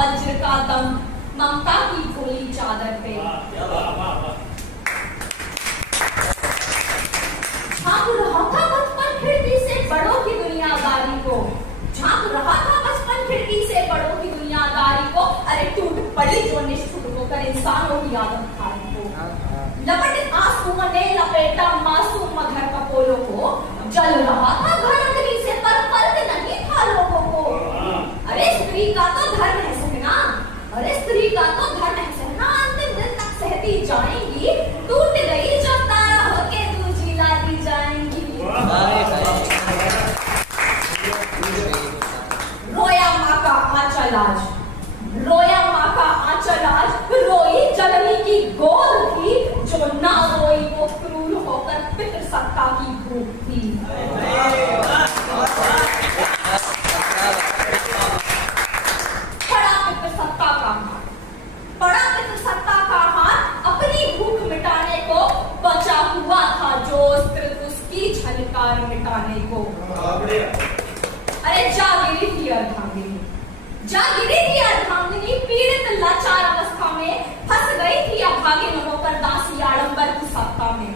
वज्र का दम, ममता की गोली चादर पे। झांक रहा था बचपन खिड़की से बड़ों की दुनियादारी को, झांक रहा था बचपन खिड़की से बड़ों की दुनियादारी को। अरे टूट पड़ी जो निष्ठुर होकर इंसानों की आदत खाने को। लपट आंसू ने लपेटा मासूम मगर कपोलों को, जल रहा था घर अग्नि से पर फर्क नहीं था लोगों को। अरे स्त्री का तो धर्म है सहना, अरे स्त्री का तो धर्म है सहना, अंतिम दिन तक सहती जाएंगी। टूट गई जो तारा होके दूजी लाती जाएंगी। रोया माँ का आंचल आज, रोया माँ का आंचल आज, रोई जननी की गोद थी। जो ना रोई वो क्रूर होकर पितृसत्ता की भूख थी। पड़ा पितृसत्ता का हाथ, पड़ा पितृसत्ता का हाथ, अपनी भूख मिटाने को। बचा हुआ था जो स्त्रीत्व उसकी झनकार मिटाने को। अरे जा गिरी थी अर्धांगिनी, जा गिरी थी अर्धांगिनी, पीड़ित लाचार अवस्था में फंस गई थी अभागिन होकर दासी आडंबर की सत्ता में।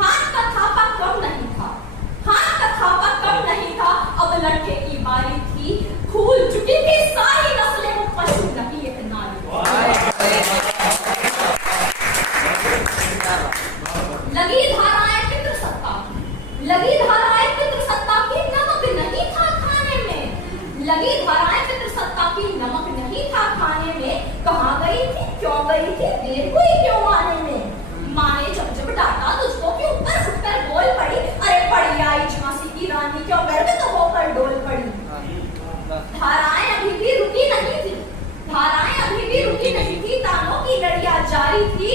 हाथ का थापा कम नहीं था, हाथ का थापा कम नहीं था, अब लड़के की बारी थी। फूल चुकी थी सारी नस्लें, वो पशु नहीं एक नारी। लगी धाराएं पितृसत्ता की, लगी धाराएं पितृसत्ता की, नमक नहीं था खाने में। लगी धाराएं पितृसत्ता की, नमक नहीं था खाने में। कहाँ गई थी, क्यों गई थी, देर हुई क्यों आने में। माँ ने जब जब डांटा तुझको क्यों ऊपर उठकर बोल पड़ी। अरे पड़ी आई झांसी की रानी, क्यों गर्वित होकर डोल पड़ी। धाराएं अभी भी रुकी नहीं थी, धाराएं अभी भी रुकी नहीं थी, तानों की लड़ियां जारी थी।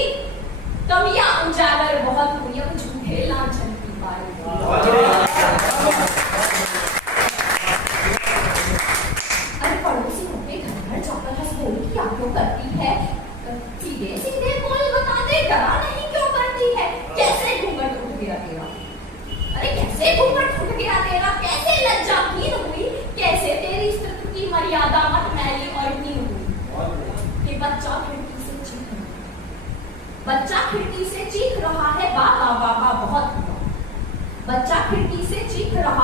कमियां उजागर बहुत हुई, अब झूठे लांछन की बारी। अरे पड़ोसियों के घर घर जाकर हंस बोल क्या क्यों करती है। सीधे सीधे बोल बता दे, डरा नहीं क्यों करती है। कैसे घूंघट उठ गया तेरा, अरे कैसे घूंघट उठ गया तेरा। कैसे लज्जाहीन हुई, कैसे तेरी स्त्रीत्व की मर्यादा मतमैली और हीन हुई। कि बच्चा खिड़की से चीख रहा है, बच्चा खिड़की से चीख रहा है, बाबा बाबा बहुत हुआ। बच्चा खिड़की से चीख रहा